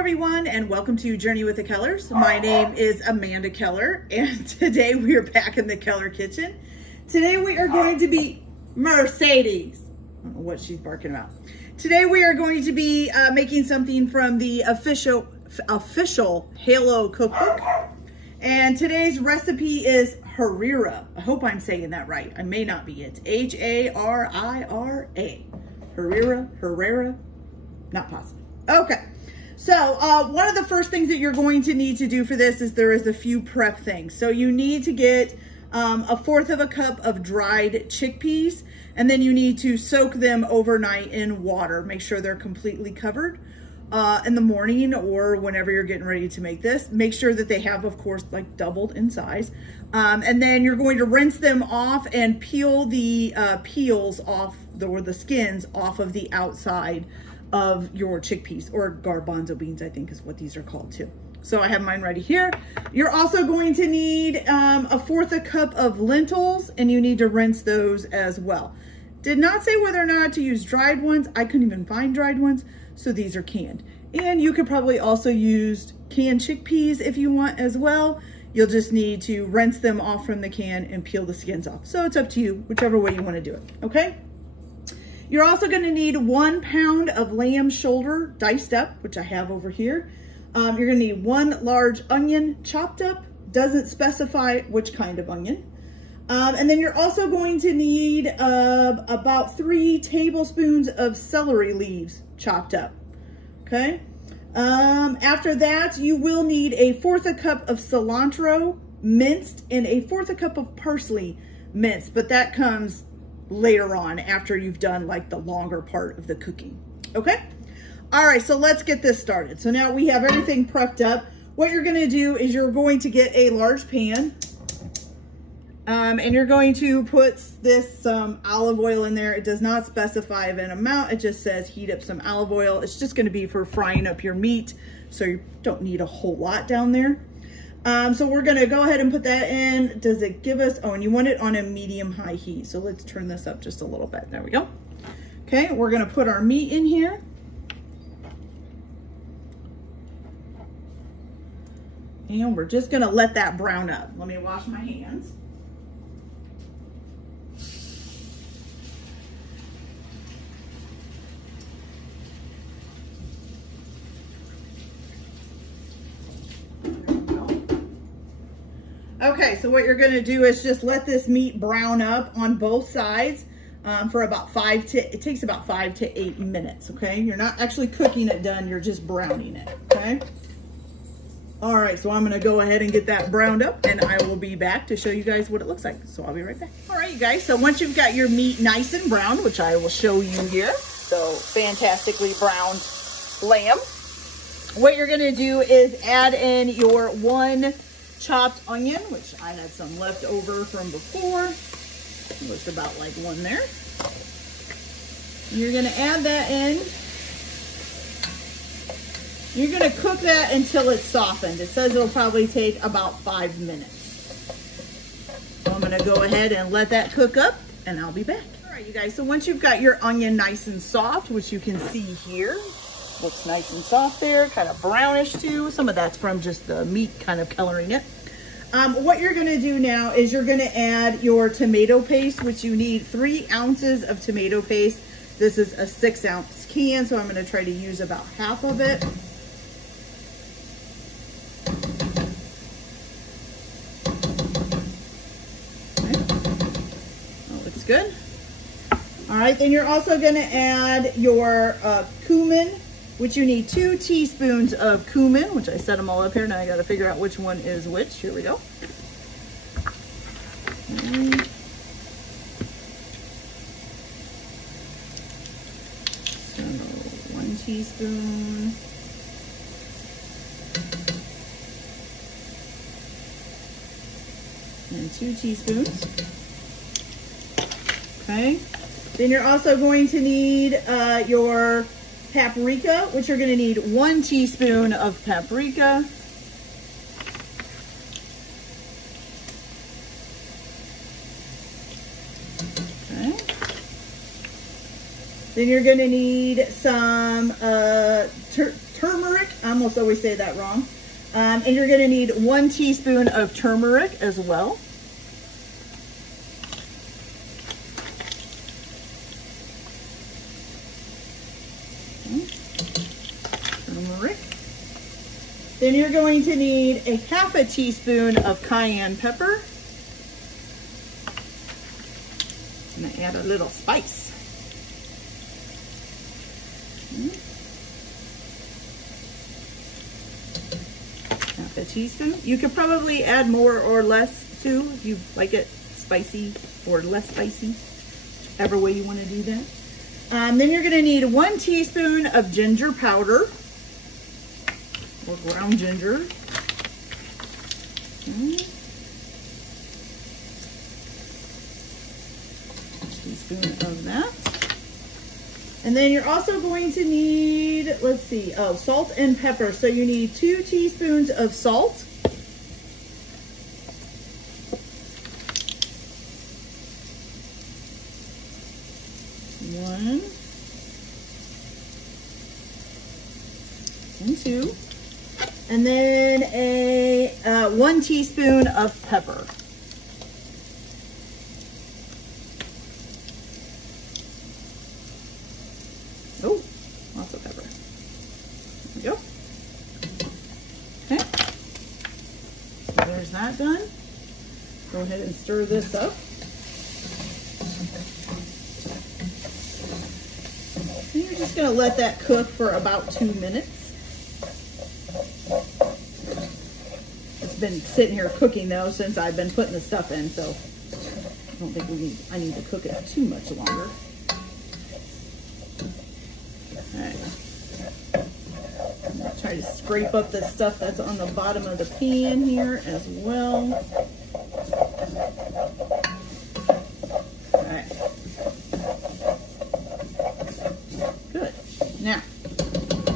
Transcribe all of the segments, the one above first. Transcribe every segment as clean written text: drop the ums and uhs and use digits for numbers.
everyone, and welcome to Journey with the Kellers. My name is Amanda Keller, and today we are back in the Keller kitchen. Today we are going to be Mercedes. I don't know what she's barking about. Today we are going to be making something from the official Halo cookbook. And today's recipe is Harira. I hope I'm saying that right. I may not be. It's H-A-R-I-R-A. Harira, not possible. Okay. So one of the first things that you're going to need to do for this is there is a few prep things. So you need to get 1/4 cup of dried chickpeas, and then you need to soak them overnight in water. Make sure they're completely covered in the morning or whenever you're getting ready to make this. Make sure that they have, of course, like doubled in size. And then you're going to rinse them off and peel the peels off, or the skins off of the outside of your chickpeas, or garbanzo beans, I think is what these are called too. So I have mine ready here. You're also going to need 1/4 cup of lentils, and you need to rinse those as well. Did not say whether or not to use dried ones. I couldn't even find dried ones, so these are canned. And you could probably also use canned chickpeas if you want as well. You'll just need to rinse them off from the can and peel the skins off. So it's up to you, whichever way you want to do it, okay? You're also going to need 1 pound of lamb shoulder diced up, which I have over here. You're going to need 1 large onion chopped up. Doesn't specify which kind of onion. And then you're also going to need about 3 tablespoons of celery leaves chopped up. Okay. After that, you will need 1/4 cup of cilantro minced and 1/4 cup of parsley minced, but that comes later on after you've done like the longer part of the cooking. Okay. All right, so let's get this started. So now we have everything prepped up. What you're going to do is you're going to get a large pan, and you're going to put this olive oil in there. It does not specify an amount. It just says heat up some olive oil. It's just going to be for frying up your meat, so you don't need a whole lot down there. So we're going to go ahead and put that in. Does it give us, oh, and you want it on a medium-high heat. So let's turn this up just a little bit. There we go. Okay, we're going to put our meat in here. And we're just going to let that brown up. Let me wash my hands. Okay, so what you're going to do is just let this meat brown up on both sides for about it takes about 5 to 8 minutes, okay? You're not actually cooking it done, you're just browning it, okay? All right, so I'm going to go ahead and get that browned up, and I will be back to show you guys what it looks like. So I'll be right back. All right, you guys, so once you've got your meat nice and brown, which I will show you here, so fantastically browned lamb, what you're going to do is add in your 1 chopped onion, which I had some left over from before. Looks about like 1 there. You're going to add that in. You're going to cook that until it's softened. It says it'll probably take about 5 minutes. So I'm going to go ahead and let that cook up, and I'll be back. All right, you guys, so once you've got your onion nice and soft, which you can see here, looks nice and soft there, kind of brownish too. Some of that's from just the meat kind of coloring it. What you're going to do now is you're going to add your tomato paste, which you need 3 ounces of tomato paste. This is a 6-ounce can, so I'm going to try to use about half of it. Okay. That looks good. All right, then you're also going to add your cumin, which you need 2 teaspoons of cumin, which I set them all up here. Now I got to figure out which one is which. Here we go. So 1 teaspoon. And 2 teaspoons. Okay. Then you're also going to need your paprika, which you're going to need 1 teaspoon of paprika. Okay. Then you're going to need some turmeric. I almost always say that wrong. And you're gonna need 1 teaspoon of turmeric as well. Turmeric. Then you're going to need a 1/2 teaspoon of cayenne pepper. I'm gonna add a little spice. 1/2 teaspoon. You could probably add more or less too, if you like it spicy or less spicy, whichever way you want to do that. Then you're gonna need 1 teaspoon of ginger powder, or ground ginger. 1 teaspoon of that. And then you're also going to need, let's see, salt and pepper. So you need 2 teaspoons of salt. One and 2. And then a 1 teaspoon of pepper. Oh, lots of pepper. There we go. Okay. So there's that done. Go ahead and stir this up. And you're just gonna let that cook for about 2 minutes. It's been sitting here cooking though since I've been putting the stuff in, so I don't think I need to cook it too much longer. Alright. I'm gonna try to scrape up the stuff that's on the bottom of the pan here as well. Alright. Good. Now,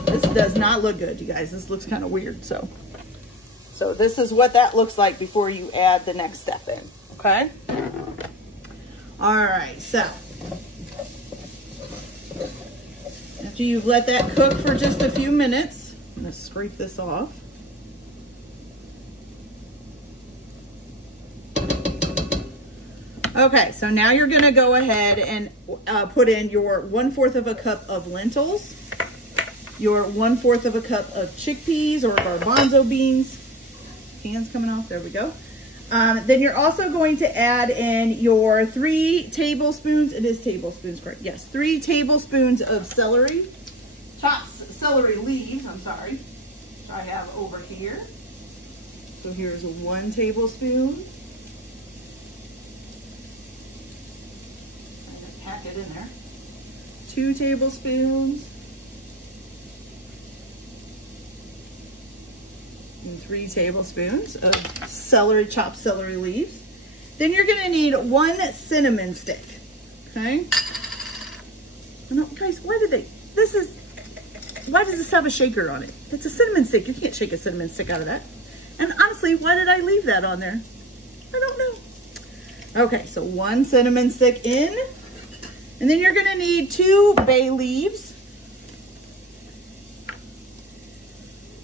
this does not look good, you guys. This looks kind of weird, so this is what that looks like before you add the next step in, okay? Alright, so after you've let that cook for just a few minutes, I'm going to scrape this off. Okay, so now you're going to go ahead and put in your 1/4 of a cup of lentils, your 1/4 of a cup of chickpeas or garbanzo beans. Hands coming off, there we go. Then you're also going to add in your 3 tablespoons, it is tablespoons, correct? Yes, 3 tablespoons of celery, chopped celery leaves, I'm sorry, which I have over here. So here's 1 tablespoon. I'm gonna pack it in there. 2 tablespoons. And 3 tablespoons of celery, chopped celery leaves. Then you're gonna need 1 cinnamon stick, okay? No, guys, why does this have a shaker on it? It's a cinnamon stick, you can't shake a cinnamon stick out of that. And honestly, why did I leave that on there? I don't know. Okay, so 1 cinnamon stick in. And then you're gonna need 2 bay leaves.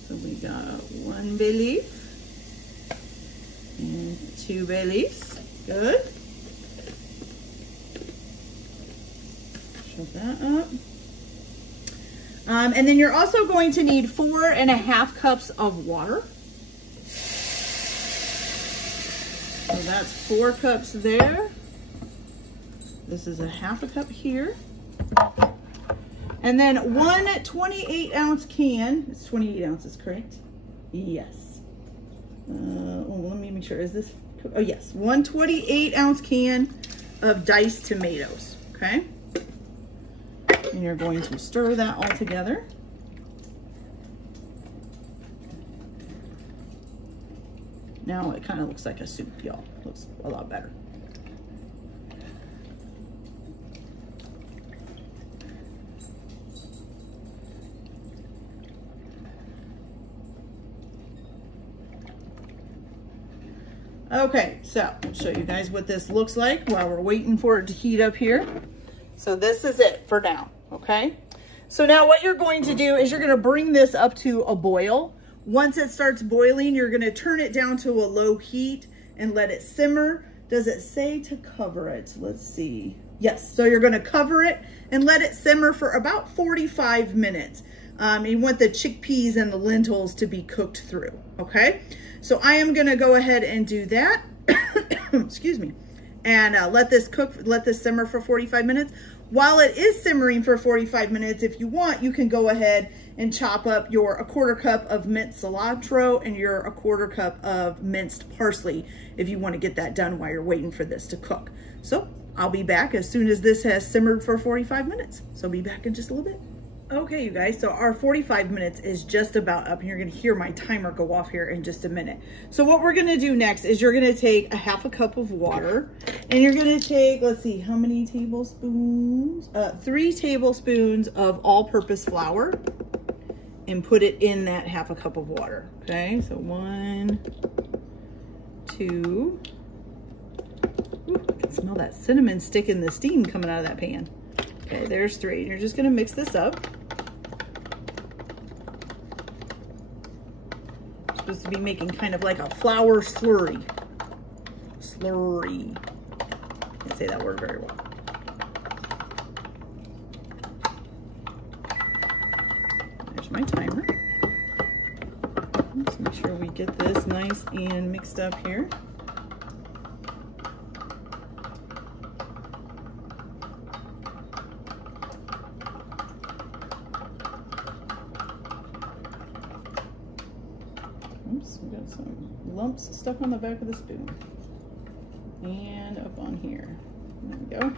So we got 1 bay leaf and 2 bay leaves. Good. Shut that up. And then you're also going to need 4½ cups of water. So that's 4 cups there. This is 1/2 cup here. And then 1 28-ounce can. It's 28 ounces, correct? Yes. Let me make sure. Is this? Oh, yes. 1 28-ounce can of diced tomatoes. Okay. And you're going to stir that all together. Now it kind of looks like a soup, y'all. Looks a lot better. Okay, so I'll show you guys what this looks like while we're waiting for it to heat up here. So this is it for now, okay? So now what you're going to do is you're going to bring this up to a boil. Once it starts boiling, you're going to turn it down to a low heat and let it simmer. Does it say to cover it? Let's see. Yes, so you're going to cover it and let it simmer for about 45 minutes. You want the chickpeas and the lentils to be cooked through, okay? So I am going to go ahead and do that. Excuse me. And let this simmer for 45 minutes. While it is simmering for 45 minutes, if you want, you can go ahead and chop up your 1/4 cup of minced cilantro and your 1/4 cup of minced parsley if you want to get that done while you're waiting for this to cook. So I'll be back as soon as this has simmered for 45 minutes. So I'll be back in just a little bit. Okay, you guys, so our 45 minutes is just about up, and you're gonna hear my timer go off here in just a minute. So what we're gonna do next is you're gonna take a 1/2 cup of water, and you're gonna take, let's see, how many tablespoons? 3 tablespoons of all-purpose flour, and put it in that 1/2 cup of water, okay? So 1, 2, ooh, I can smell that cinnamon stick in the steam coming out of that pan. Okay, there's 3. You're just gonna mix this up. Supposed to be making kind of like a flour slurry. Slurry. Can't say that word very well. There's my timer. Let's make sure we get this nice and mixed up here. Oops, we got some lumps stuck on the back of the spoon. And up on here. There we go.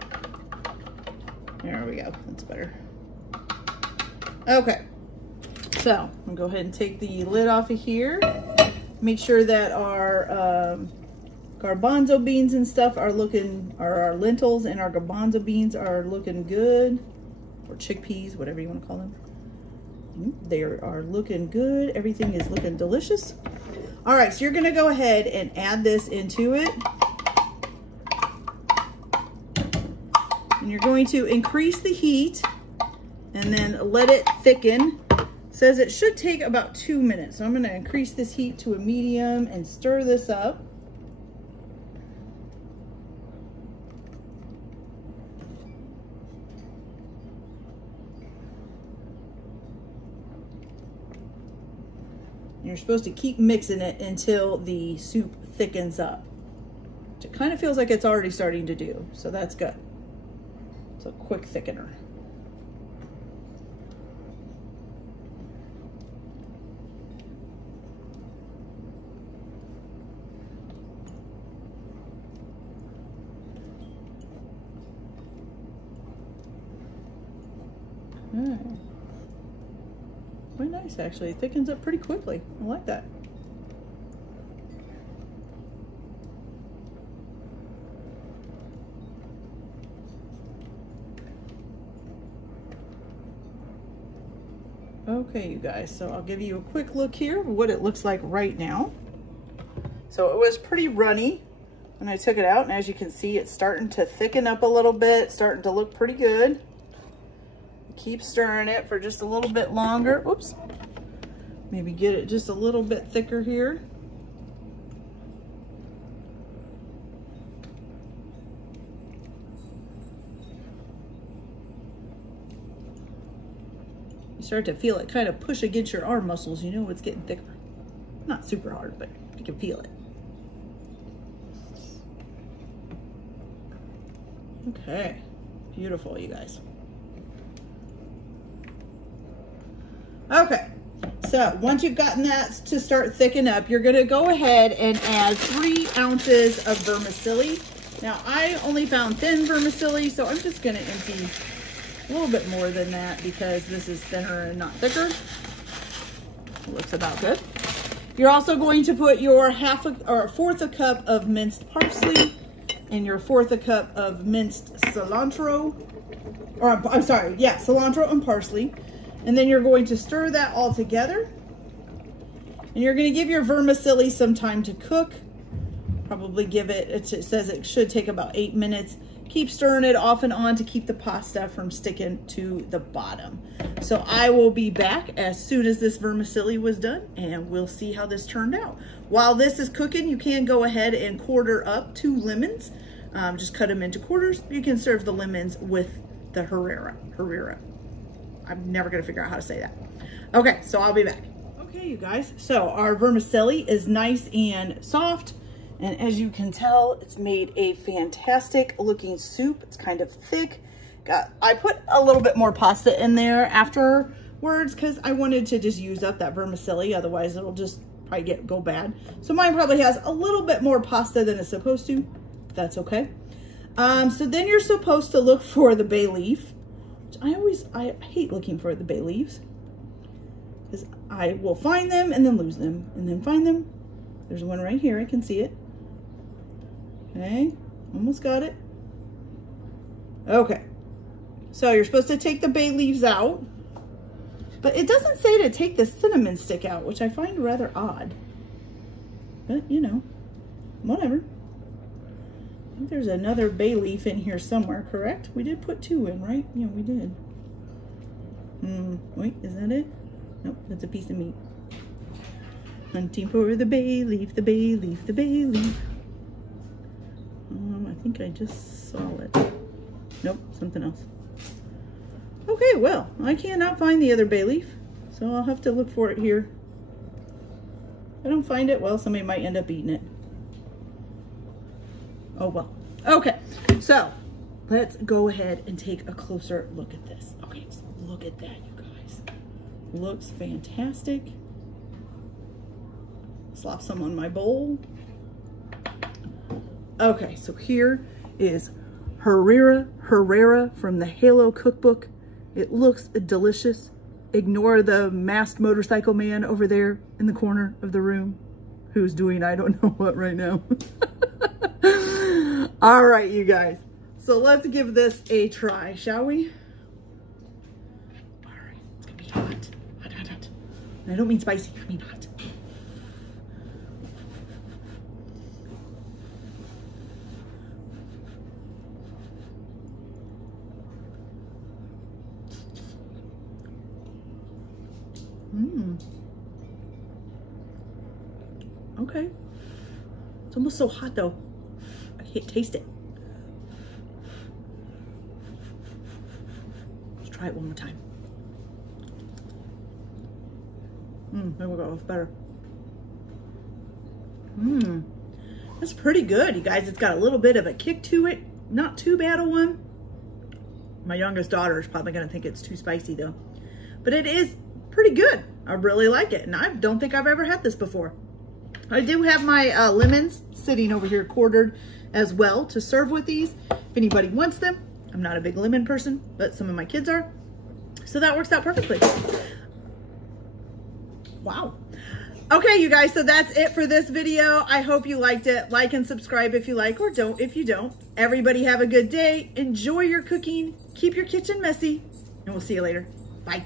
There we go. That's better. Okay. So, I'm going to go ahead and take the lid off of here. Make sure that our garbanzo beans and stuff are looking, or our lentils and our garbanzo beans are looking good. Or chickpeas, whatever you want to call them. They are looking good. Everything is looking delicious. All right, so you're gonna go ahead and add this into it. And you're going to increase the heat and then let it thicken. It says it should take about 2 minutes. So I'm gonna increase this heat to a medium and stir this up. You're supposed to keep mixing it until the soup thickens up. It kind of feels like it's already starting to do, so that's good. It's a quick thickener. Quite nice, actually. It thickens up pretty quickly. I like that. Okay, you guys, so I'll give you a quick look here of what it looks like right now. So it was pretty runny when I took it out, and as you can see, it's starting to thicken up a little bit, starting to look pretty good. Keep stirring it for just a little bit longer. Oops. Maybe get it just a little bit thicker here. You start to feel it kind of push against your arm muscles. You know it's getting thicker. Not super hard, but you can feel it. Okay. Beautiful, you guys. Okay, so once you've gotten that to start thicken up, you're gonna go ahead and add 3 ounces of vermicelli. Now, I only found thin vermicelli, so I'm just gonna empty a little bit more than that because this is thinner and not thicker. It looks about good. You're also going to put your 1/4 cup of minced parsley and your 1/4 cup of minced cilantro, or I'm sorry, yeah, cilantro and parsley. And then you're going to stir that all together. And you're going to give your vermicelli some time to cook. Probably give it, it says it should take about 8 minutes. keep stirring it off and on to keep the pasta from sticking to the bottom. So I will be back as soon as this vermicelli was done, and we'll see how this turned out. While this is cooking, you can go ahead and quarter up 2 lemons. Just cut them into quarters. You can serve the lemons with the Harira. I'm never gonna figure out how to say that. Okay, so I'll be back. Okay, you guys, so our vermicelli is nice and soft. And as you can tell, it's made a fantastic looking soup. It's kind of thick. I put a little bit more pasta in there afterwards because I wanted to just use up that vermicelli. Otherwise, it'll just probably go bad. So mine probably has a little bit more pasta than it's supposed to. That's okay. So then you're supposed to look for the bay leaf. Which I hate looking for the bay leaves because I will find them and then lose them and then find them. There's one right here. I can see it. Okay, almost got it. Okay, so you're supposed to take the bay leaves out, but it doesn't say to take the cinnamon stick out, which I find rather odd. But, you know, whatever. I think there's another bay leaf in here somewhere, correct? We did put 2 in, right? Yeah, we did. Wait, is that it? Nope, that's a piece of meat. Hunting for the bay leaf, the bay leaf, the bay leaf. I think I just saw it. Nope, something else. Okay, well, I cannot find the other bay leaf, so I'll have to look for it here. If I don't find it, well, somebody might end up eating it. Oh, well. Okay, so let's go ahead and take a closer look at this. Okay, so look at that, you guys. Looks fantastic. Slop some on my bowl. Okay, so here is Harira from the Halo cookbook. It looks delicious. Ignore the masked motorcycle man over there in the corner of the room who's doing I don't know what right now. All right, you guys. So let's give this a try, shall we? All right, it's gonna be hot. Hot, hot, hot. And I don't mean spicy, I mean hot. Okay. It's almost so hot though. I can't taste it. Let's try it one more time. There we go, it's better. That's pretty good, you guys. It's got a little bit of a kick to it. Not too bad a one. My youngest daughter is probably gonna think it's too spicy though. But it is pretty good. I really like it, and I don't think I've ever had this before. I do have my lemons sitting over here quartered as well to serve with these if anybody wants them. I'm not a big lemon person, but some of my kids are. So that works out perfectly. Wow. Okay, you guys, so that's it for this video. I hope you liked it. Like and subscribe if you like, or don't if you don't. Everybody have a good day. Enjoy your cooking. Keep your kitchen messy, and we'll see you later. Bye.